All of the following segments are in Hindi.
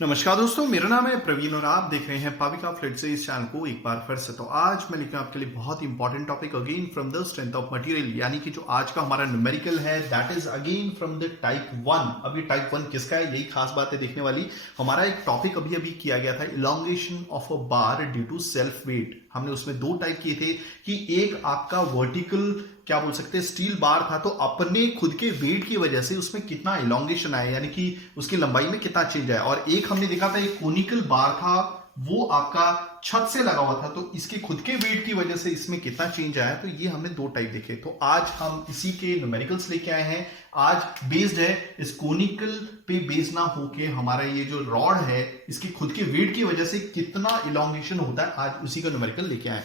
नमस्कार दोस्तों, मेरा नाम है प्रवीण और आप देख रहे हैं पाविका फ्लिट से इस चैनल को एक बार फिर से। तो आज मैं लेकर आपके लिए बहुत ही important topic again from the strength of material, यानी कि जो आज का हमारा न्यूमेरिकल है that is again from the type 1। अभी टाइप 1 किसका है, यही खास बात है देखने वाली। हमारा एक टॉपिक अभी अभी किया गया था, elongation of a bar due to self weight. हमने उसमें दो टाइप किए थे कि एक आपका वर्टिकल क्या बोल सकते हैं स्टील बार था, तो अपने खुद के वेट की वजह से उसमें कितना इलोंगेशन आया, यानी कि उसकी लंबाई में कितना चेंज आया। और एक हमने देखा था एक कोनिकल बार था, वो आपका छत से लगा हुआ था, तो इसके खुद के वेट की वजह से इसमें कितना चेंज आया। तो ये हमने दो टाइप देखे। तो आज हम इसी के न्यूमेरिकल्स लेके आए हैं। आज बेस्ड है इस कोनिकल पे बेस्ड ना होके हमारा ये जो रॉड है इसके खुद के वेट की वजह से कितना इलोंगेशन होता है, आज उसी का न्यूमेरिकल लेके आए।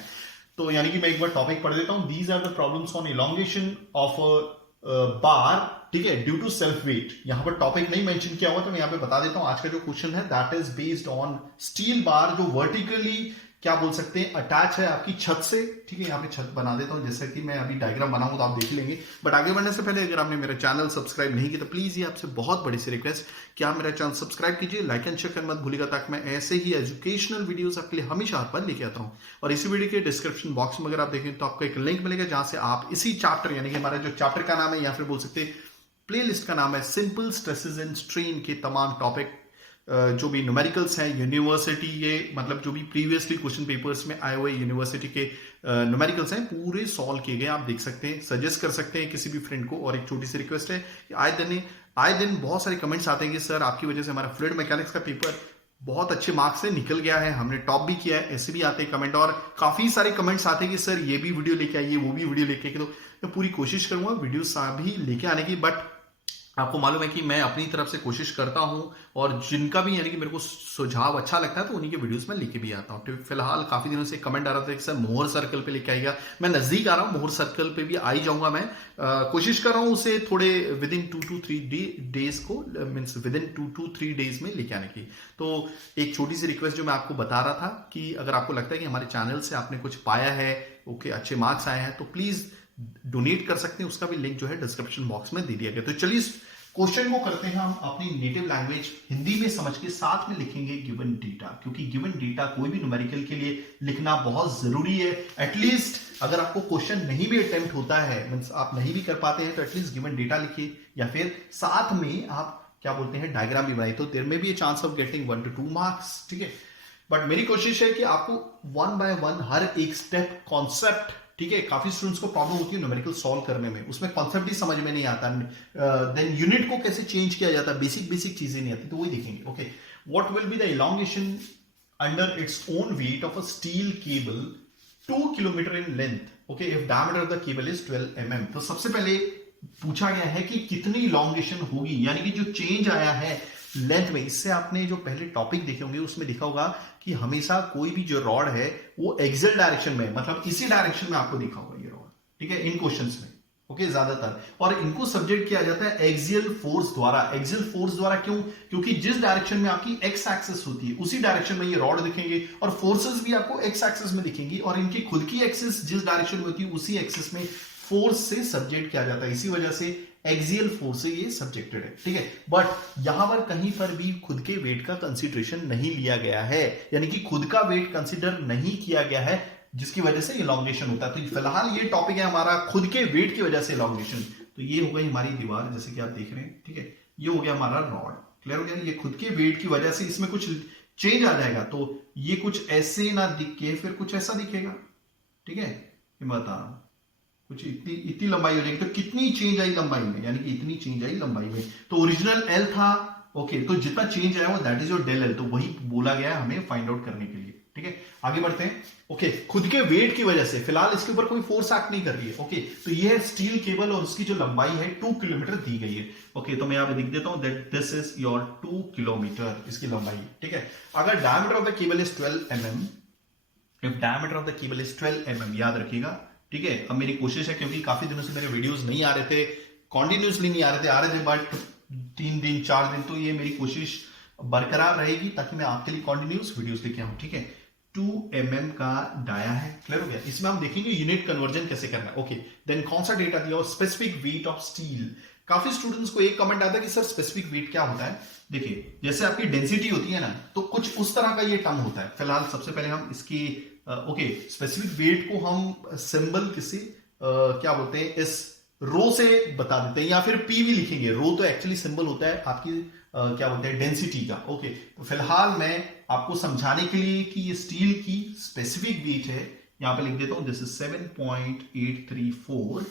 तो यानी कि मैं एक बार टॉपिक पढ़ देता हूं। These are the problems on elongation of bar, ठीक है, ड्यू टू सेल्फ वेट। यहां पर टॉपिक नहीं मेंशन किया हुआ, तो मैं यहां पे बता देता हूं। आज का जो क्वेश्चन है that is based on steel bar जो वर्टिकली क्या बोल सकते हैं अटैच है आपकी छत से, ठीक है। यहाँ पे छत बना देता हूं, जैसे कि मैं अभी डायग्राम बनाऊंगा तो आप देख लेंगे। बट आगे बढ़ने से पहले अगर आपने मेरा चैनल सब्सक्राइब नहीं किया तो प्लीज ये आपसे बहुत बड़ी सी रिक्वेस्ट कि आप मेरा चैनल सब्सक्राइब कीजिए, लाइक एंड शेयर करना मत भूलिएगा, ताकि मैं ऐसे ही एजुकेशनल वीडियोस आपके लिए हमेशा आप पर लेके आता हूं। और इसी वीडियो के डिस्क्रिप्शन बॉक्स में अगर आप देखें तो आपको एक लिंक मिलेगा जहां से आप इसी चैप्टर, यानी कि हमारा जो चैप्टर का नाम है या फिर बोल सकते हैं प्लेलिस्ट का नाम है सिंपल स्ट्रेसेस एंड स्ट्रेन के तमाम टॉपिक जो भी न्यूमेरिकल्स हैं यूनिवर्सिटी, ये मतलब जो भी प्रीवियसली क्वेश्चन पेपर्स में आए हुए यूनिवर्सिटी के न्यूमेरिकल्स हैं पूरे सॉल्व किए गए, आप देख सकते हैं, सजेस्ट कर सकते हैं किसी भी फ्रेंड को। और एक छोटी सी रिक्वेस्ट है कि आए दिन बहुत सारे कमेंट्स आते हैं कि सर आपकी वजह से हमारा फ्लूइड मैकेनिक्स का पेपर बहुत अच्छे मार्क्स से निकल गया है, हमने टॉप भी किया है, ऐसे भी आते हैं कमेंट। और काफी सारे कमेंट्स आते हैं कि सर ये भी वीडियो लेके आइए, वो भी वीडियो लेके आइए। तो मैं पूरी कोशिश करूंगा वीडियो भी लेके आने की, बट आपको मालूम है कि मैं अपनी तरफ से कोशिश करता हूं, और जिनका भी यानी कि मेरे को सुझाव अच्छा लगता है तो उन्हीं के वीडियोस में लेके भी आता हूं। तो फिलहाल काफी दिनों से कमेंट आ रहा था कि सर मोहर सर्कल पे लेके आएगा, मैं नजदीक आ रहा हूं, मोहर सर्कल पे भी आ ही जाऊंगा। मैं कोशिश कर रहा हूं उसे थोड़े विद इन 2 to 3 डेज को, means with in 2 to 3 days में लेके आने की। तो एक छोटी सी रिक्वेस्ट जो मैं आपको बता रहा था कि अगर आपको लगता है कि हमारे चैनल से आपने कुछ पाया है, ओके, अच्छे मार्क्स आए हैं, तो प्लीज डोनेट कर सकते हैं, उसका भी लिंक जो है डिस्क्रिप्शन बॉक्स में दे दिया गया। तो चलिए क्वेश्चन को करते हैं हम अपनी नेटिव लैंग्वेज हिंदी में समझ के, साथ में लिखेंगे गिवन डेटा, क्योंकि गिवन डेटा कोई भी न्यूमेरिकल के लिए लिखना बहुत जरूरी है। एटलीस्ट अगर आपको क्वेश्चन नहीं भी अटेम्प्ट होता है, मींस आप नहीं भी कर पाते हैं, तो एटलीस्ट गिवन डेटा लिखिए, या फिर साथ में आप क्या बोलते हैं डायग्राम भी बनाइए, तो देयर में भी chance of getting 1 to 2 marks, ठीक है। बट मेरी कोशिश है कि आपको 1 by 1 हर एक स्टेप कॉन्सेप्ट, ठीक है, काफी स्टूडेंट्स को प्रॉब्लम होती है न्यूमेरिकल सॉल्व करने में, उसमें कॉन्सेप्ट ही समझ में नहीं आता, देन यूनिट को कैसे चेंज किया जाता है, बेसिक चीजें नहीं आती, तो वही देखेंगे। Okay, what will be the elongation under its own weight of a steel cable 2 kilometre in length, okay, if diameter of the cable is 12 mm। तो सबसे पहले पूछा गया है कि कितनी इलोंगेशन होगी, यानी कि जो चेंज आया है लेंथ में। इससे आपने जो पहले टॉपिक देखे होंगे उसमें लिखा होगा कि हमेशा कोई भी जो रॉड है वो एक्सियल डायरेक्शन में, मतलब इसी डायरेक्शन में आपको दिखा होगा ये रॉड, ठीक है, इन क्वेश्चंस में, ओके, ज्यादातर। और इनको सब्जेक्ट किया जाता है एक्सियल फोर्स द्वारा। एक्सियल फोर्स द्वारा क्यों? क्योंकि जिस डायरेक्शन में आपकी एक्स एक्सिस होती है उसी डायरेक्शन में ये रॉड दिखेंगे, और फोर्सेस भी आपको एक्स एक्सिस में दिखेंगी, और इनकी खुद की एक्सिस जिस डायरेक्शन में होती है उसी एक्सिस में फोर्स से सब्जेक्ट किया जाता है, इसी वजह से एक्सियल फोर्स से ये सब्जेक्टेड है, ठीक है। बट यहां पर कहीं पर भी खुद के वेट का कंसीडरेशन नहीं लिया गया है, यानी कि खुद का वेट कंसीडर नहीं किया गया है, जिसकी वजह से इलोंगेशन होता है। तो फिलहाल ये टॉपिक है हमारा खुद के वेट की वजह से इलोंगेशन। तो ये हो गई हमारी दीवार, जैसे कि आप देख रहे हैं, ठीक है, ये हो गया हमारा रॉड, क्लियर हो गया। ये खुद के वेट की वजह से इसमें कुछ चेंज आ जाएगा, तो ये कुछ ऐसे ना दिख के फिर कुछ ऐसा दिखेगा, ठीक है, ये बता रहा हूं, कुछ इतनी लंबाई हो जाएगी, तो कितनी चेंज आई लंबाई में, यानी कि इतनी चेंज आई लंबाई में। तो ओरिजिनल एल था, ओके, तो जितना चेंज आया वो that is your del L, तो वही बोला गया हमें फाइंड आउट करने के लिए, ठीक है। आगे बढ़ते हैं। ओके, खुद के वेट की वजह से फिलहाल इसके ऊपर कोई फोर्स एक्ट नहीं कर रही है, ओके। तो ये है स्टील केबल और उसकी जो लंबाई है 2 किलोमीटर दी गई है, ओके। तो मैं यहां पे लिख देता हूं that this is your 2 kilometre इसकी लंबाई, ठीक है। अगर diameter of the cable is 12 mm, if diameter of the cable is 12 mm, याद रखिएगा, ठीक है। अब मेरी कोशिश है, क्योंकि काफी दिनों से मेरे वीडियोस नहीं आ रहे थे, कॉन्टिन्यूसली नहीं आ रहे थे, बट 3 दिन 4 दिन, तो ये मेरी कोशिश बरकरार रहेगी ताकि मैं आपके लिए कॉन्टिन्यूस वीडियोस लेके आऊं, ठीक है। 2 mm का डाया है, क्लियर हो गया। इसमें हम देखेंगे यूनिट कन्वर्जन कैसे करना है, ओके। देन कौन सा डेटा दिया, स्पेसिफिक वेट ऑफ स्टील, काफी स्टूडेंट्स को एक कमेंट आता है कि सर स्पेसिफिक वेट क्या होता है। देखिए जैसे आपकी डेंसिटी होती है ना, तो कुछ उस तरह का ये टर्म होता है। फिलहाल सबसे पहले हम इसकी ओके स्पेसिफिक वेट को हम सिंबल किसी क्या बोलते हैं इस रो से बता देते हैं, या फिर पी भी लिखेंगे। रो तो एक्चुअली सिंबल होता है आपकी क्या बोलते हैं डेंसिटी का। ओके तो फिलहाल मैं आपको समझाने के लिए कि ये स्टील की स्पेसिफिक वेट है, यहां पे लिख देता हूं दिस इज 7.834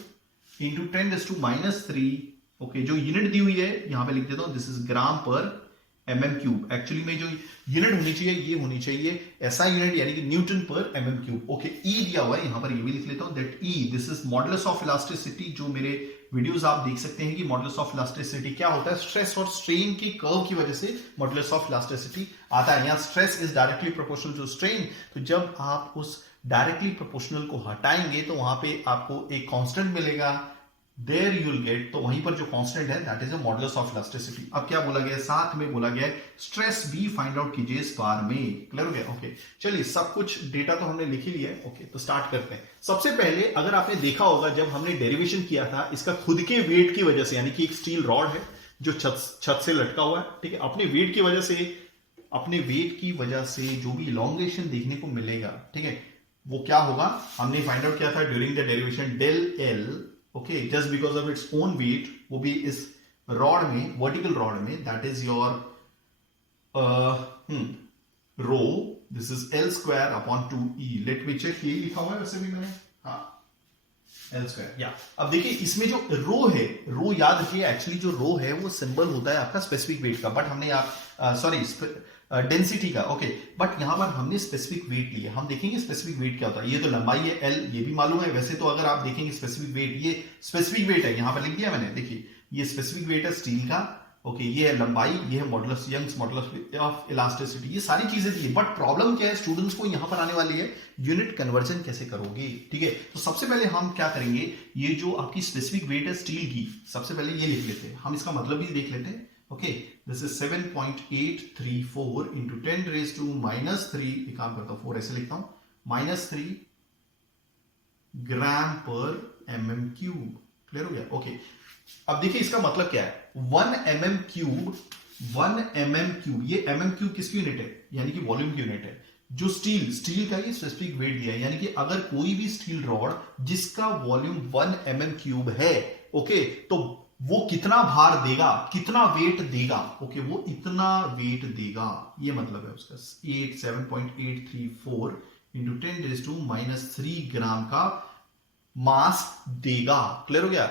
इंटू 10⁻³ ओके जो यूनिट दी हुई है यहां पे लिख देता हूं दिस इज ग्राम पर mm³। एक्चुअली में जो यूनिट होनी चाहिए ये होनी चाहिए ऐसा यूनिट यानी कि न्यूटन पर mm³। ओके ई दिया हुआ है यहां पर, ये भी लिख लेता हूं that E this is modulus of elasticity. जो मेरे वीडियोस आप देख सकते हैं कि मॉडुलस ऑफ इलास्टिसिटी क्या होता है, स्ट्रेस और स्ट्रेन के कर्व की वजह से मॉडुलस ऑफ इलास्टिसिटी आता है। यहां stress is directly proportional to strain, तो जब आप उस डायरेक्टली प्रोपोर्शनल को हटाएंगे तो वहां पे आपको एक कांस्टेंट मिलेगा, देयर यू विल गेट, तो वहीं पर जो कांस्टेंट है that is a modulus of elasticity. अब क्या बोला गया, साथ में बोला गया है स्ट्रेस भी फाइंड आउट कीजिए इस बार में। क्लियर हो गया? ओके चलिए सब कुछ डेटा तो हमने लिख ही लिया है। ओके तो स्टार्ट करते हैं। सबसे पहले अगर आपने देखा होगा जब हमने डेरिवेशन किया था इसका खुद के वेट की वजह से, यानी कि एक स्टील रॉड है जो छत से लटका हुआ है, ठीक है, अपने वेट की वजह से जो भी इलॉन्गेशन देखने को मिलेगा, ठीक है, वो क्या होगा हमने फाइंड आउट किया था during the derivation del L. Okay just because of its own weight, वो भी इस रॉड में, वर्टिकल रॉड में, that is your rho, this is L square upon 2e। Let me check, ये लिखा हुआ है वैसे भी मैंने, हाँ एल स्क्वायर या। अब देखिए इसमें जो रो है, रो याद रखिए एक्चुअली जो रो है वो सिंबल होता है आपका स्पेसिफिक वेट का, बट हमने सॉरी डेंसिटी का। ओके बट यहां पर हमने स्पेसिफिक वेट लिया। हम देखेंगे स्पेसिफिक वेट क्या होता है। ये तो लंबाई है एल, ये भी मालूम है। वैसे तो अगर आप देखेंगे स्पेसिफिक वेट, ये स्पेसिफिक वेट है, यहां पर लिख दिया मैंने, देखिए ये स्पेसिफिक वेट है स्टील का। ओके ये है लंबाई, ये है modulus, Young's modulus of elasticity, ये सारी चीजें दी। बट प्रॉब्लम क्या है स्टूडेंट्स को यहां पर आने वाली है, यूनिट कन्वर्जन कैसे करोगे। ठीक है तो सबसे पहले हम क्या करेंगे, ये जो आपकी स्पेसिफिक वेट है स्टील की, सबसे पहले ये लिख लेते हैं, हम इसका मतलब भी देख लेते हैं। ओके दिस इज 7.834 इंटू 10⁻⁻3, एक काम करता हूं 4 ऐसे लिखता हूं, -3 ग्राम पर mm³। क्लियर हो गया? ओके अब देखिए इसका मतलब क्या है, 1 mm³, ये mm³ किसकी यूनिट है, यानी कि वॉल्यूम की यूनिट है। जो स्टील का ये स्पेसिफिक वेट दिया है, यानी कि अगर कोई भी स्टील रॉड जिसका वॉल्यूम 1 mm³ है, ओके तो वो कितना भार देगा, कितना वेट देगा, ओके वो इतना वेट देगा, ये मतलब है उसका 7.834 इंटू 10⁻³ ग्राम का मास देगा। क्लियर हो गया?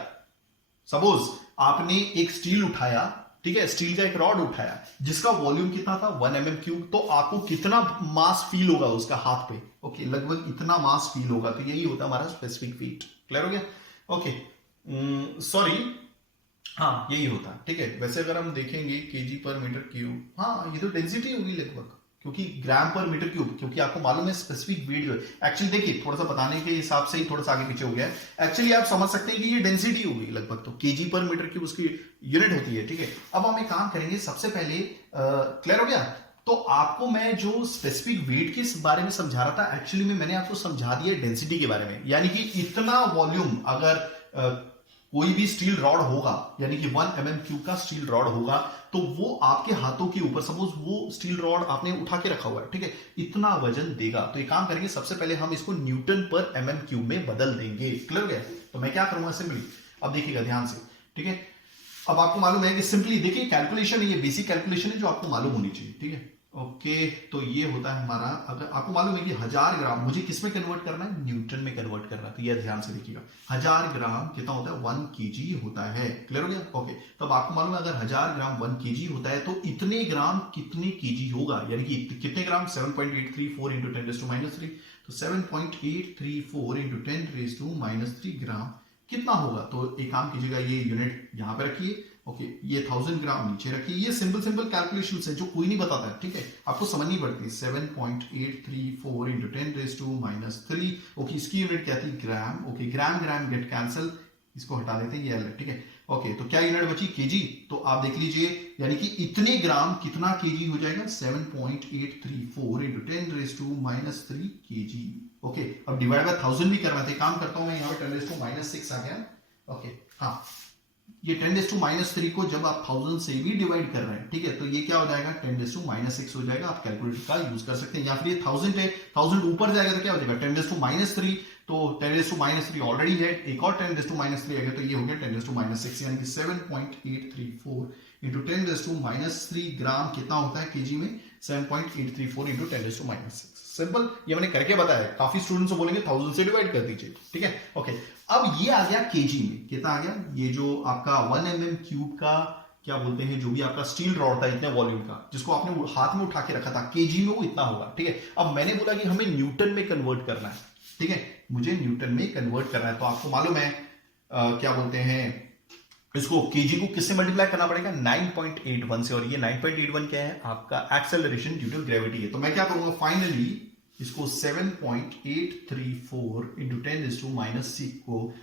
सपोज आपने एक स्टील उठाया, ठीक है, स्टील का एक रॉड उठाया जिसका वॉल्यूम कितना था 1 mm³, तो आपको कितना मास फील होगा उसका हाथ पे, ओके लगभग इतना मास फील होगा। तो यही होता है हमारा स्पेसिफिक वेट। क्लियर हो गया? ओके सॉरी हाँ यही होता है। ठीक है वैसे अगर हम देखेंगे केजी पर मीटर क्यूब, हाँ ये तो डेंसिटी होगी लगभग, क्योंकि ग्राम पर मीटर क्यूब, क्योंकि आपको मालूम है स्पेसिफिक वेट जो है, एक्चुअली देखिए थोड़ा सा बताने के हिसाब से ही थोड़ा सा आगे पीछे हो गया है। एक्चुअली आप समझ सकते हैं कि ये डेंसिटी होगी लगभग, तो केजी पर मीटर क्यूब उसकी यूनिट होती है। ठीक है अब हम एक काम करेंगे, सबसे पहले क्लियर हो गया, तो आपको मैं जो स्पेसिफिक वेट के बारे में समझा रहा था, एक्चुअली में मैंने आपको समझा दिया डेंसिटी के बारे में, यानी कि इतना वॉल्यूम अगर कोई भी स्टील रॉड होगा, यानी कि 1 mm³ का स्टील रॉड होगा, तो वो आपके हाथों के ऊपर, सपोज वो स्टील रॉड आपने उठा के रखा हुआ है, ठीक है, इतना वजन देगा। तो एक काम करेंगे, सबसे पहले हम इसको न्यूटन पर mm³ में बदल देंगे। क्लियर हो गया? तो मैं क्या करूंगा सिंपली, अब देखिएगा ध्यान से, ठीक है, अब आपको मालूम है कि सिंपली देखिए कैलकुलेशन है, ये बेसिक कैलकुलेशन है जो आपको मालूम होनी चाहिए। ठीक है ओके तो ये होता है हमारा, अगर आपको मालूम है कि 1000 ग्राम मुझे किस में कन्वर्ट करना है, न्यूटन में कन्वर्ट करना है, तो ये ध्यान से देखिएगा 1000 ग्राम कितना होता है 1 kg होता है। क्लियर हो गया? ओके तो अब आपको मालूम है अगर 1000 ग्राम 1 kg होता है तो इतने ग्राम कितने kg होगा, यानी कि कितने ग्राम 7.834 इंटू 10⁻³ तो 7.834 इंटू 10⁻³ ग्राम कितना होगा। तो एक काम कीजिएगा, ये यूनिट यहां पे रखिए, ओके ये 1000 ग्राम नीचे रखिए। ये सिंपल कैलकुलेशंस है जो कोई नहीं बताता है, ठीक है, आपको समझनी पड़ती है। 7.834 इंटू 10⁻³ ओके इसकी यूनिट क्या थी ग्राम, ओके ग्राम गेट कैंसल, इसको हटा देते हैं, ये एल, ठीक है ओके तो क्या यूनिट बची केजी, तो आप देख लीजिए, यानी कि इतने ग्राम कितना केजी हो जाएगा 7.834 इंटू 10⁻³ केजी। ओके अब डिवाइड बाय 1000 भी करना था, काम करता हूं मैं, यहाँ पे 10⁻⁻6 आ गया। ओके हाँ ये 10⁻³ को जब आप 1000 से भी डिवाइड कर रहे हैं, ठीक है, तो ये क्या हो जाएगा 10⁻6 हो जाएगा। आप कैलकुलेटर का यूज कर सकते हैं, या फिर ये 1000 है, 1000 ऊपर जाएगा तो क्या हो जाएगा 10⁻3, तो 10⁻3 ऑलरेडी है, एक और 10⁻3 आ गया तो ये हो गया 10⁻6, यानी कि 7.834 इंटू 10⁻3 ग्राम कितना होता है केजी में, 7.834 इंटू 10⁻6। सिंपल, ये मैंने करके बताया। काफी स्टूडेंट्स बोलेंगे 1000 से डिवाइड कर दीजिए, ठीक है, ओके। अब ये आ गया केजी में, कितना आ गया, ये जो आपका 1 mm³ का क्या बोलते हैं, जो भी आपका स्टील रॉड था इतने वॉल्यूम का, जिसको आपने हाथ में उठा के रखा था, केजी में वो इतना होगा, ठीक है। अब मैंने बोला कि हमें न्यूटन में कन्वर्ट करना है, ठीक है, मुझे न्यूटन में कन्वर्ट करना है, तो आपको मालूम है क्या बोलते हैं इसको, केजी को किससे मल्टीप्लाई करना पड़ेगा, 9.81 से, और ये 9.81 क्या है, आपका एक्सेलरेशन ड्यू टू ग्रेविटी है। तो मैं क्या करूंगा, फाइनली इसको 7.834 इंटू 10⁻6 को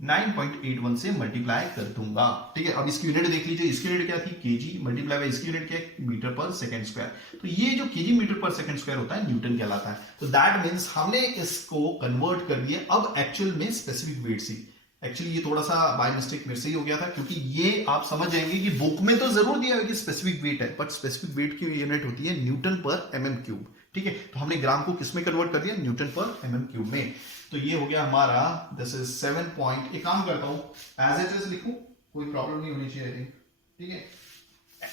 9.81 से मल्टीप्लाई कर दूंगा, ठीक है। अब इसकी यूनिट देख लीजिए, इसकी यूनिट क्या थी, केजी, मल्टीप्लाई बाय इसकी यूनिट क्या है, मीटर पर सेकंड स्क्वायर। तो ये जो केजी मीटर पर सेकंड स्क्वायर होता है न्यूटन कहलाता है। तो दैट मींस हमने इसको कन्वर्ट कर दिया अब एक्चुअल में स्पेसिफिक वेट से। एक्चुअली ये थोड़ा सा बाय मिस्टेक मेरे से ही हो गया था, क्योंकि ये आप समझ जाएंगे कि बुक में तो जरूर दिया है कि स्पेसिफिक वेट है, बट स्पेसिफिक वेट की यूनिट होती है न्यूटन पर mm³, ठीक है। तो हमने ग्राम को किस में कन्वर्ट कर दिया, न्यूटन पर mm³ में। तो ये हो गया हमारा, दिस इज 7 पॉइंट, एक काम करता हूं एज इट इज लिखूं, कोई प्रॉब्लम नहीं होनी चाहिए, ठीक है,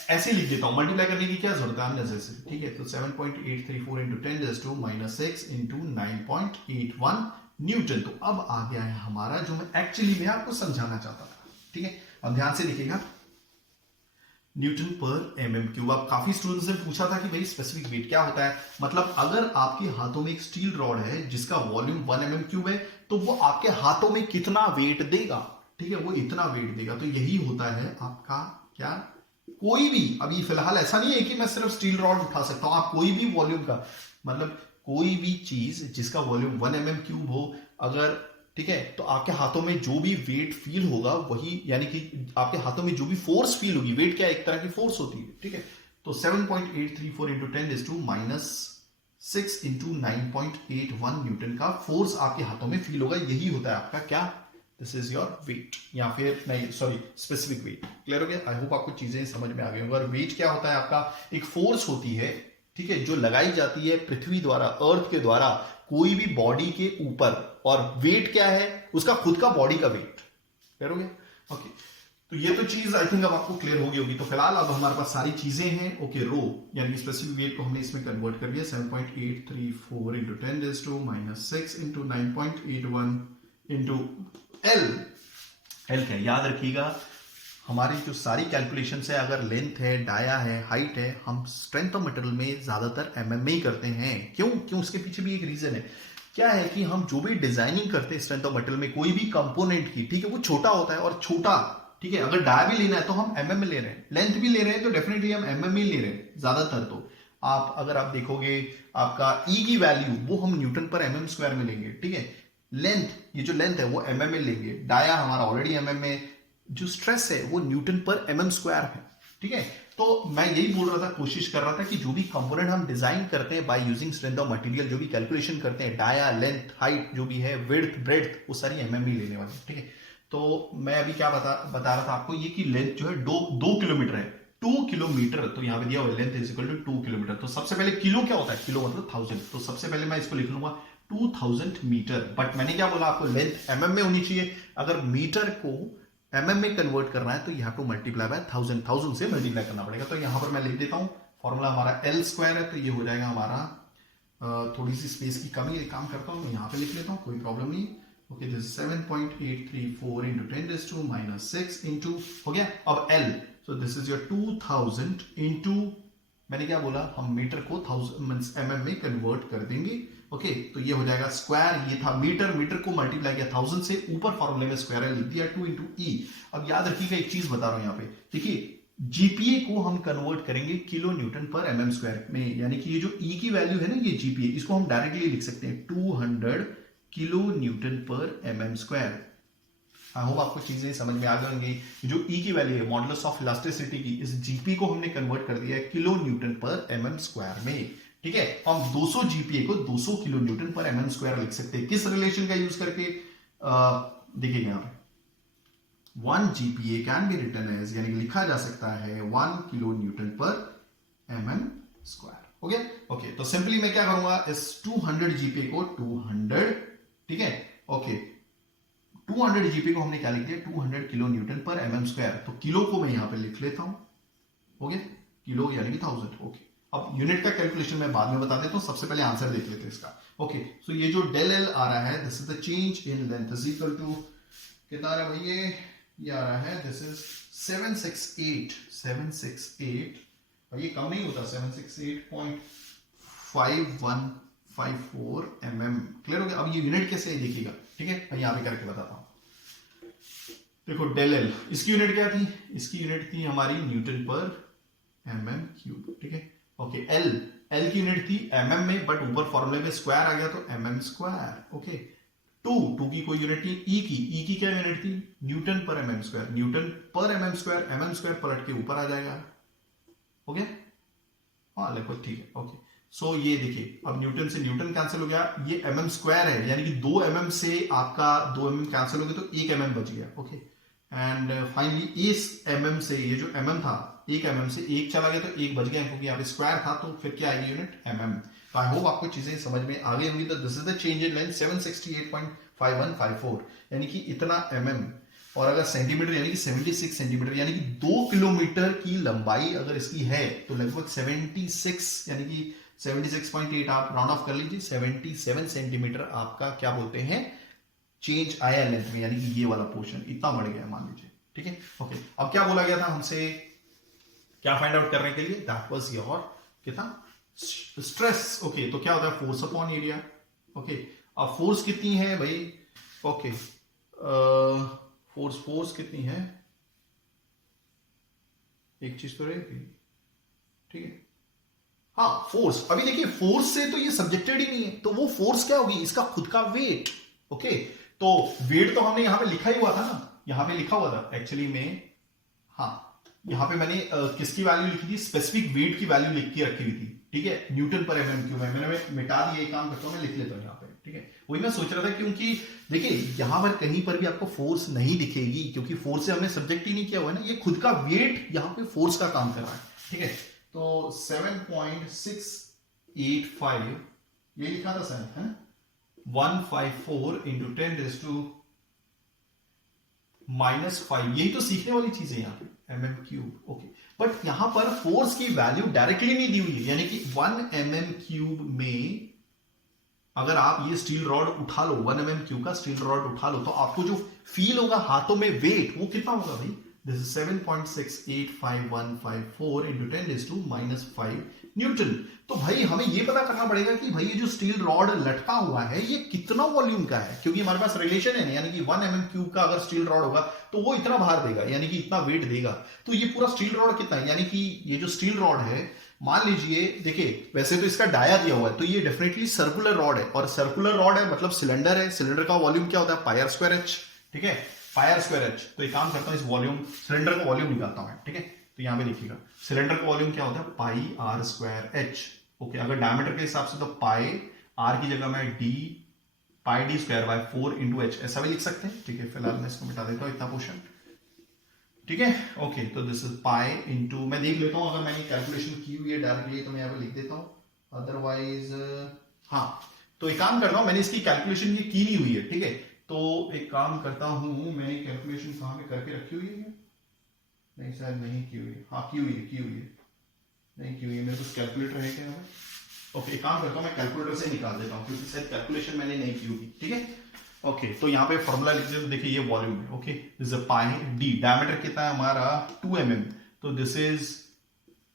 ऐसे लिख देता हूं, मल्टीप्लाई करने की क्या जरूरत है अननेसेसरी, ठीक है। तो 7.834 इंटू 10⁻6 इंटू 9.81 न्यूटन। तो अब आ गया है हमारा जो मैं एक्चुअली में आपको समझाना चाहता था, ठीक है। अब ध्यान से देखिएगा, न्यूटन पर mm³। अब काफी स्टूडेंट्स ने पूछा था कि भाई स्पेसिफिक वेट क्या होता है, मतलब अगर आपके हाथों में एक स्टील रॉड है जिसका वॉल्यूम 1 mm³ है, तो वो आपके हाथों में कितना वेट देगा, ठीक है, वो इतना वेट देगा। तो यही होता है आपका क्या, कोई भी, अभी फिलहाल ऐसा नहीं है कि मैं सिर्फ स्टील रॉड उठा सकता हूं, आप कोई भी वॉल्यूम का, मतलब कोई भी चीज जिसका वॉल्यूम 1 mm³ हो, अगर, ठीक है, तो आपके हाथों में जो भी वेट फील होगा वही, यानी कि आपके हाथों में जो भी फोर्स फील होगी, वेट क्या एक तरह की फोर्स होती है, ठीक है। तो 7.834 इंटू 10⁻6 इंटू 9.81 न्यूटन का फोर्स आपके हाथों में फील होगा। यही होता है आपका क्या, दिस इज योर वेट, या फिर नहीं सॉरी स्पेसिफिक वेट। क्लियर हो गया, आई होप आपको चीजें समझ में आ गई होंगी। और वेट क्या होता है आपका, एक फोर्स होती है, ठीक है, जो लगाई जाती है पृथ्वी द्वारा, अर्थ के द्वारा कोई भी बॉडी के ऊपर, और वेट क्या है उसका खुद का बॉडी का वेट। क्लियर हो गया, ओके। तो ये तो चीज आई थिंक अब आपको क्लियर होगी होगी। तो फिलहाल अब हमारे पास सारी चीजें हैं, ओके। रो यानी स्पेसिफिक वेट को हमने इसमें कन्वर्ट कर दिया, 7.834 इंटू 10⁻6 इंटू 9.81 इंटू एल क्या याद रखिएगा, हमारी जो सारी कैलकुलेशन है, अगर लेंथ है, डाया है, हाइट है, हम स्ट्रेंथ ऑफ मटेरियल में ज्यादातर mm में ही करते हैं। क्यों उसके पीछे भी एक रीजन है। क्या है कि हम जो भी डिजाइनिंग करते हैं स्ट्रेंथ ऑफ मटेरियल में कोई भी कंपोनेंट की, ठीक है, वो छोटा होता है, और छोटा, ठीक है, अगर डाया भी लेना है तो हम mm में ले रहे हैं, लेंथ भी ले रहे हैं तो डेफिनेटली हम mm में ले रहे हैं ज्यादातर। तो आप अगर आप देखोगे आपका E की वैल्यू वो हम न्यूटन पर mm² में लेंगे, ठीक है। लेंथ, ये जो लेंथ है वो mm में लेंगे, डाया हमारा ऑलरेडी mm में, जो स्ट्रेस है वो न्यूटन पर mm² है, ठीक है। तो मैं यही बोल रहा था, कोशिश कर रहा था कि जो भी कंपोनेंट हम डिजाइन करते हैं by using strength of material, जो भी कैलकुलेशन करते हैं, डाया, लेंथ, हाइट जो भी है, विड्थ, ब्रेड्थ, वो सारी mm ही लेने वाले, ठीक है। तो मैं अभी क्या बता रहा था आपको, ये कि लेंथ जो है 2 किलोमीटर है, 2 किलोमीटर। तो यहाँ पे दिया हुआ length is equal to 2 kilometre. तो सबसे पहले किलो क्या होता है, किलो मतलब 1000, तो सबसे पहले मैं इसको लिख लूंगा 2000 मीटर। बट मैंने क्या बोला आपको, लेंथ mm में होनी चाहिए, अगर मीटर को mm में कन्वर्ट करना है तो you have to multiply by 1000 से मल्टीप्लाई करना पड़ेगा। तो यहां पर मैं लिख देता हूं, फॉर्मूला हमारा L² है, तो ये हो जाएगा हमारा, थोड़ी सी स्पेस की कमी है, काम करता हूं मैं यहां पे लिख लेता हूं, कोई प्रॉब्लम नहीं। ओके, दिस 7.834 इंटू 10⁻6 इंटू हो गया। अब L, so this is your 2000 into, मैंने क्या बोला, हम मीटर को 1000 mm में कन्वर्ट कर देंगे। ओके, तो ये हो जाएगा स्क्वायर, ये था मीटर, मीटर को मल्टीप्लाई किया 1000 से, ऊपर फॉर्मूले में स्क्वायर लिख दिया 2 इंटू ई। अब याद रखिएगा एक चीज बता रहा हूं यहाँ पे, देखिए जीपीए को हम कन्वर्ट करेंगे किलो न्यूटन पर mm² में, यानी कि ये जो ई की वैल्यू है ना, ये जीपीए, इसको हम डायरेक्टली लिख सकते हैं 200 किलो न्यूटन पर mm²। आई होप आपको चीजें समझ में आ गई। जो ई की वैल्यू है, मॉडुलस ऑफ इलास्टिसिटी की, इस जीपी को हमने कन्वर्ट कर दिया है किलो न्यूटन पर mm² में, ठीक है। हम 200 जीपीए को 200 किलो न्यूटन पर mm² लिख सकते हैं, किस रिलेशन का यूज करके, देखिएगा यहाँ पे, 1 GPa can be written as, यानी कि लिखा जा सकता है 1 किलो न्यूटन पर mm स्क्वायर। ओके ओके, तो सिंपली मैं क्या करूंगा, इस 200 GPa को 200, ठीक है, ओके 200 GPa को हमने क्या लिख दिया, 200 किलो न्यूटन पर mm स्क्वायर। तो किलो को मैं यहां पे लिख लेता हूं, ओके, किलो यानी कि 1000। ओके, अब यूनिट का कैलकुलेशन मैं बाद में बता देता हूं, सबसे पहले आंसर देख लेते हैं इसका। ओके, सो ये जो डेल एल आ रहा है, this is the change in length is equal to कितना आ रहा है भाई, ये आ रहा है, दिस इज 768 और ये कम नहीं होता, 768.5154 mm। क्लियर हो गया। अब ये यूनिट कैसे है देखिएगा, ठीक है, मैं यहां पे करके बताता हूं। देखो डेल एल, इसकी यूनिट क्या थी, इसकी यूनिट थी हमारी न्यूटन पर mm क्यूब, ठीक है, ओके। एल की यूनिट थी mm में, बट ऊपर फॉर्मूले में स्क्वायर आ गया तो mm स्क्वायर, ओके। टू की कोई यूनिट नहीं, ई की क्या यूनिट थी, न्यूटन पर mm स्क्वायर, न्यूटन पर mm स्क्वायर पलट के ऊपर आ जाएगा, ओके, हाँ देखो ठीक है, ओके। सो ये देखिए, अब न्यूटन से न्यूटन कैंसिल हो गया, ये mm स्क्वायर है, यानी कि 2 mm से आपका 2 mm कैंसिल हो गया तो 1 mm बच गया, ओके। एंड फाइनली इस mm से, ये जो mm था, 1 mm से 1 चला गया तो 1 बच गया, क्योंकि यहाँ पे स्क्वायर था, तो फिर क्या आएगी यूनिट, mm। तो आई होप आपको चीजें समझ में आ गई होंगी। तो this is the change in length 768.5154, यानी कि इतना mm, और अगर सेंटीमीटर यानी कि 76 सेंटीमीटर, यानी कि 2 किलोमीटर की लंबाई अगर इसकी है तो लगभग 76 यानी कि 76.8 आप राउंड ऑफ कर लीजिए, 77 सेंटीमीटर आपका क्या बोलते हैं चेंज आया लेंथ में, यानी कि ये वाला पोर्शन इतना बढ़ गया मान लीजिए, ठीक है, ओके। अब क्या बोला गया था हमसे, क्या फाइंड आउट करने के लिए, दैट वाज योर कितना स्ट्रेस, ओके। तो क्या होता है, फोर्स अपॉन एरिया, ओके। अब फोर्स कितनी है भाई, ओके, फोर्स कितनी है, एक चीज तो रहेगी, ठीक है, हाँ फोर्स। अभी देखिए फोर्स से तो ये सब्जेक्टेड ही नहीं है, तो वो फोर्स क्या होगी, इसका खुद का वेट, ओके। तो वेट तो हमने यहां पे लिखा ही हुआ था ना, यहां पे लिखा हुआ था एक्चुअली में, हाँ यहां पे मैंने किसकी वैल्यू लिखी थी, स्पेसिफिक वेट की वैल्यू लिख के रखी हुई थी, ठीक है, न्यूटन पर mm क्यूब है, मैंने मिटा दिया, ये काम करता हूं मैं, लिख लेता हूं यहाँ पे, ठीक है। वही मैं सोच रहा था, क्योंकि देखिए यहां पर कहीं पर भी आपको फोर्स नहीं दिखेगी, क्योंकि फोर्स से हमने सब्जेक्ट ही नहीं किया हुआ है ना, ये खुद का वेट यहाँ पे फोर्स का काम कर रहा है, ठीक है। तो 7.685 ये लिखा था सर, है 154 इंटू 10⁻⁵, यही तो सीखने वाली चीज है यहाँ पे, mm क्यूब, ओके। बट यहां पर फोर्स की वैल्यू डायरेक्टली नहीं दी हुई है, यानी कि 1 mm क्यूब में अगर आप ये स्टील रॉड उठा लो, 1 mm क्यूब का स्टील रॉड उठा लो, तो आपको जो फील होगा हाथों में वेट, वो कितना होगा भाई, दिस इज 7.68554 इंटू 10⁻⁵ न्यूटन। तो भाई हमें ये पता करना पड़ेगा कि भाई ये जो स्टील रॉड लटका हुआ है ये कितना वॉल्यूम का है, क्योंकि हमारे पास रिलेशन है, यानी कि 1 mm क्यूब का अगर स्टील रॉड होगा तो वो इतना भार देगा, यानी कि इतना वेट देगा। तो ये पूरा स्टील रॉड कितना है, यानी कि ये जो स्टील रॉड है, मान लीजिए, देखिए वैसे तो इसका डाया दिया हुआ है, तो ये डेफिनेटली सर्कुलर रॉड है, और सर्कुलर रॉड है मतलब सिलेंडर है, सिलेंडर का वॉल्यूम क्या होता है, पाई स्क्वायर एच, ठीक है, पाई स्क्वायर एच। तो एक काम करता हूं, इस वॉल्यूम सिलेंडर का वॉल्यूम निकालता हूं, ठीक है। तो यहां पे देखिएगा सिलेंडर का वॉल्यूम क्या होता है, पाई आर स्क्वायर एच, ओके। अगर डायमीटर के हिसाब से तो पाई आर की जगह में D pi D square by 4 into H, ऐसा भी लिख सकते हैं, ठीक है। फिलहाल मैं इसको मिटा देता हूं इतना पोर्शन, ठीक है, ओके। तो दिस इज पाई इंटू, मैं देख लेता हूं अगर मैंने कैलकुलेशन की हुई है डायरेक्टली तो मैं यहां पे लिख देता हूं, अदरवाइज हाँ। तो एक काम करता हूं, मैंने इसकी कैलकुलेशन ये की नहीं हुई है, ठीक है। तो एक काम करता हूं, मैंने कैलकुलेशन कहां पे करके रखी हुई है, नहीं शायद नहीं की हुई है, हाँ की हुई है, नहीं की हुई है, मेरे पास कैलकुलेटर है क्या, ओके। एक काम करता हूं, मैं कैलकुलेटर से निकाल देता हूं, क्योंकि शायद कैलकुलेशन मैंने नहीं की होगी, ठीक है, ओके। तो यहाँ पे फॉर्मूला लिख दीजिए, तो देखिए ये वॉल्यूम है, okay. This is pi D, diameter कितना है हमारा 2 mm, तो दिस इज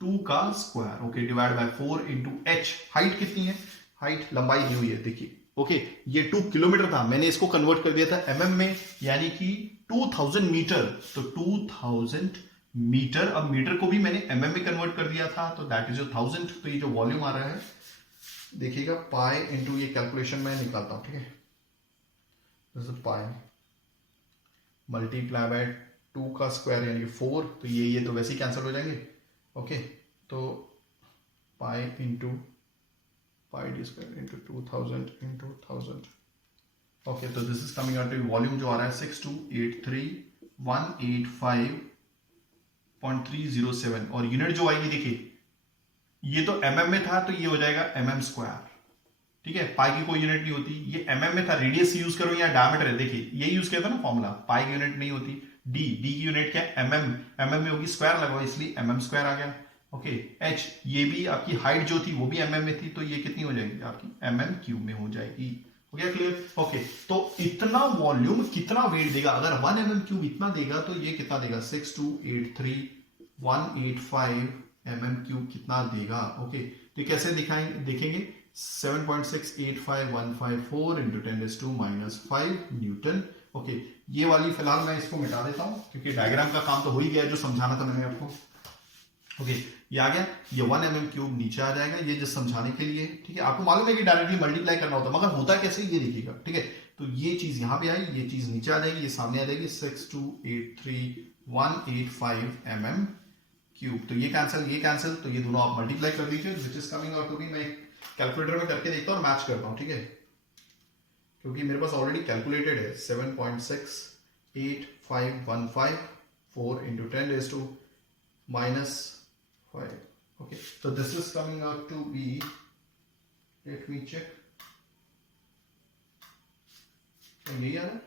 2 का square, okay, divide by 4 into H, height कितनी है, हाइट लंबाई दी हुई है, देखिए, ओके। ये 2 किलोमीटर था, मैंने इसको कन्वर्ट कर दिया था mm में, यानी कि 2000 मीटर, तो 2000 मीटर, अब मीटर को भी मैंने mm में कन्वर्ट कर दिया था, तो दैट इज 1000। तो ये जो वॉल्यूम आ रहा है देखिएगा, पाई इंटू ये कैलकुलेशन मैं निकालता हूं, ठीक है, पाई मल्टीप्लाई बाय 2 का स्क्वायर यानी 4, तो ये तो वैसे ही कैंसिल हो जाएंगे, ओके। तो pi into pi D square into 2000 into 1000, okay. तो this is coming out to volume जो आ रहा है 6283 185.307 और यूनिट जो आएगी देखिए ये तो mm में था तो ये हो जाएगा mm स्क्वायर, ठीक है। पाई की कोई यूनिट नहीं होती, ये mm में था, रेडियस यूज करो या डायमीटर है, देखिए ये यूज किया था ना फॉर्मूला, पाई की यूनिट नहीं होती, डी की यूनिट क्या है mm में होगी, स्क्वायर लगाओ इसलिए mm स्क्वायर आ गया। ओके h ये भी आपकी हाइट जो थी वो भी mm में थी तो ये कितनी हो जाएगी आपकी mm क्यूब में हो जाएगी। हो गया क्लियर? ओके तो इतना वॉल्यूम कितना वेट देगा, अगर 1 mm क्यूब इतना देगा तो ये कितना देगा 6283185 mm क्यूब कितना देगा। ओके तो कैसे दिखाएंगे देखेंगे 7.685154 इंटू 10⁻⁻5 न्यूटन। ओके ये वाली फिलहाल मैं इसको मिटा देता हूं क्योंकि डायग्राम का काम तो हो ही गया जो समझाना था मैंने आपको। ओके ये आ गया, ये 1 mm क्यूब नीचे आ जाएगा, ये जो समझाने के लिए, ठीक है। आपको मालूम है कि डायरेक्टली मल्टीप्लाई करना होता है मगर होता कैसे ये देखिएगा, ठीक है। तो ये चीज यहां पे आई, ये चीज नीचे आ जाएगी, ये सामने आ जाएगी 6283185 mm क्यूब। तो ये कैंसिल तो ये दोनों आप मल्टीप्लाई कर दीजिए, which is coming out to be, मैं कैलकुलेटर में करके देखता हूँ और मैच करता हूँ, ठीक है, क्योंकि मेरे पास ऑलरेडी कैलकुलेटेड है 7.68515 4 into 10⁻⁻5। Okay, so this is coming out to be, let me check, तो यही आ रहा है,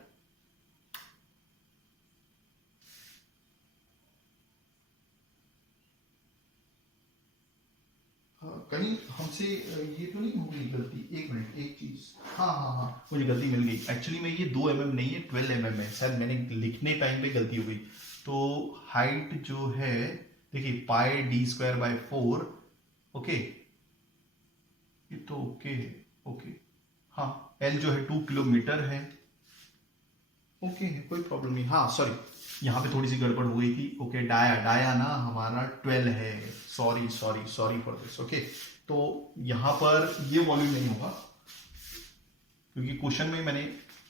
कहीं हमसे ये तो नहीं हो गई गलती, एक मिनट एक चीज, हाँ मुझे गलती मिल गई, एक्चुअली में ये 2 mm नहीं है 12 mm है, शायद मैंने लिखने टाइम पे गलती हो गई। तो हाइट जो है देखिए पाई d स्क्वायर बाय 4, ओके ये तो ओके है, ओके हाँ l जो है 2 किलोमीटर है, ओके है कोई प्रॉब्लम नहीं। हाँ सॉरी यहाँ पे थोड़ी सी गड़बड़ हो गई थी, ओके डाया ना हमारा 12 है, सॉरी फॉर दिस। ओके तो यहाँ पर ये वॉल्यूम नहीं होगा क्योंकि क्वेश्चन में मैंने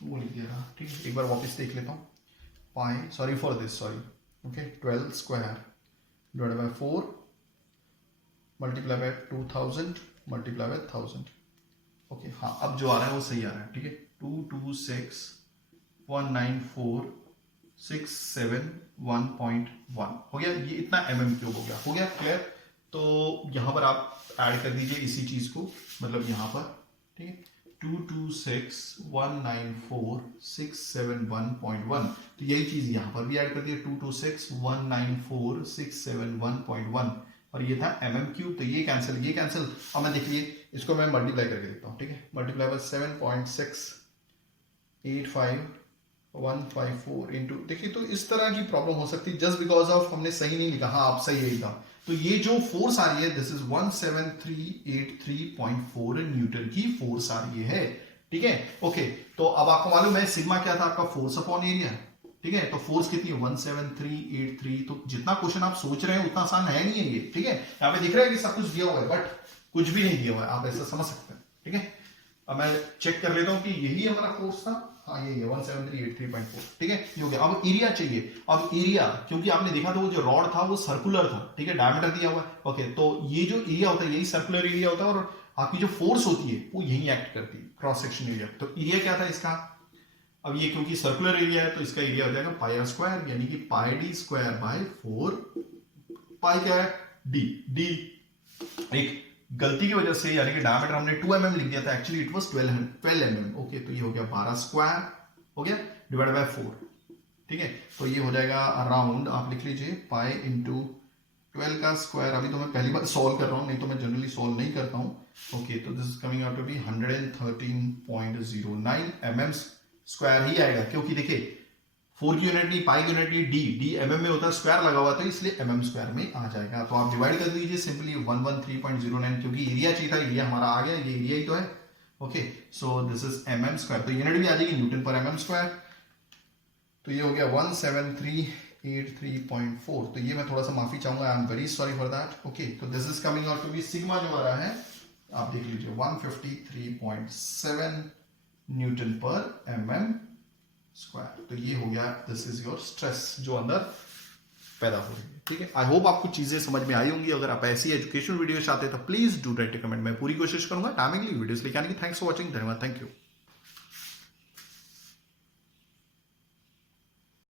वो लिख दिया था, ठीक है। एक बार वापस देख लेता हूँ, pi sorry for this, okay 12 square divided by 4 multiply by 2000 multiply by 1000। Okay हाँ अब जो आ रहा है वो सही आ रहा है, ठीक है। 226194671.1 हो गया, ये इतना mm क्यूब हो गया क्लियर। तो यहां पर आप ऐड कर दीजिए इसी चीज को, मतलब यहां पर, ठीक है 226194671.1, तो यही चीज यहां पर भी ऐड कर दिए 226194671.1 और ये था mm क्यूब, तो ये कैंसिल। अब मैं देख लिए इसको मैं मल्टीप्लाई करके देखता हूँ, ठीक है। मल्टीप्लाई बाय 7.6855154 इंटू, देखिए तो इस तरह की प्रॉब्लम हो सकती है जस्ट बिकॉज ऑफ हमने सही नहीं लिखा, हाँ आप सही यही था। तो ये जो फोर्स आ रही है दिस इज 17383.4 न्यूटन की फोर्स आ रही है, ठीक है। ओके तो अब आपको मालूम है सिग्मा क्या था आपका, फोर्स अपॉन एरिया, ठीक है। तो फोर्स कितनी है 17383, तो जितना क्वेश्चन आप सोच रहे हैं उतना आसान है नहीं है ये, ठीक है। यहाँ पे दिख रहा है कि सब कुछ दिया हुआ है बट कुछ भी नहीं दिया हुआ है, आप ऐसा समझ सकते हैं, ठीक है। अब मैं चेक कर लेता हूं कि यही हमारा फोर्स था, हाँ यही है 17383.4, ठीक है ये हो गया। अब एरिया चाहिए, अब एरिया क्योंकि आपने देखा था वो जो रॉड था वो सर्कुलर था, ठीक है, डायमीटर दिया हुआ है, ओके। तो ये जो एरिया होता है यही सर्कुलर एरिया होता है और आपकी जो फोर्स होती है वो यही एक्ट करती है, क्रॉस सेक्शन एरिया। तो एरिया क्या था इसका, अब ये क्योंकि सर्कुलर एरिया है तो इसका एरिया हो जाएगा पाई आर स्क्वायर, यानी कि पाई डी स्क्वायर बाय 4, पाई क्या है डी, एक गलती की वजह से यानी कि डायमीटर हमने 2 mm लिख दिया था, actually it was 12 mm, okay. तो ये हो गया 12 स्क्वायर हो गया डिवाइड बाय 4, ठीक है। तो ये हो जाएगा अराउंड, आप लिख लीजिए पाई इंटू 12 का स्क्वायर, अभी तो मैं पहली बार सॉल्व कर रहा हूं, नहीं तो मैं जनरली सॉल्व नहीं करता हूं, ओके। तो this is coming out to be 113.09 mm square ही आएगा, क्योंकि देखिए 4 की यूनिट नहीं, पाई की यूनिट नहीं, डी mm में होता है, स्क्वायर लगा हुआ तो इसलिए mm स्क्वायर में आ जाएगा। तो आप डिवाइड कर दीजिए सिंपली 113.09, क्योंकि एरिया चाहिए था, एरिया हमारा आ गया, ये एरिया ही तो है, okay. So this is mm square, तो यूनिट भी आ जाएगी न्यूटन पर mm स्क्वायर। तो ये हो गया 17383.4, तो ये मैं थोड़ा सा माफी चाहूंगा, I am very sorry for that, okay. तो this is coming out to be sigma जो आ रहा है आप देख लीजिए 153.7 न्यूटन पर mm स्क्वायर। तो ये हो गया, दिस इज योर स्ट्रेस जो अंदर पैदा हो रही है, ठीक है। आई होप आपको चीजें समझ में आई होंगी। अगर आप ऐसी एजुकेशनल वीडियो चाहते हैं तो प्लीज डू राइट कमेंट, मैं पूरी कोशिश करूंगा टाइमिंगली वीडियोस लेके आने की। थैंक्स फॉर वॉचिंग, धन्यवाद, थैंक यू।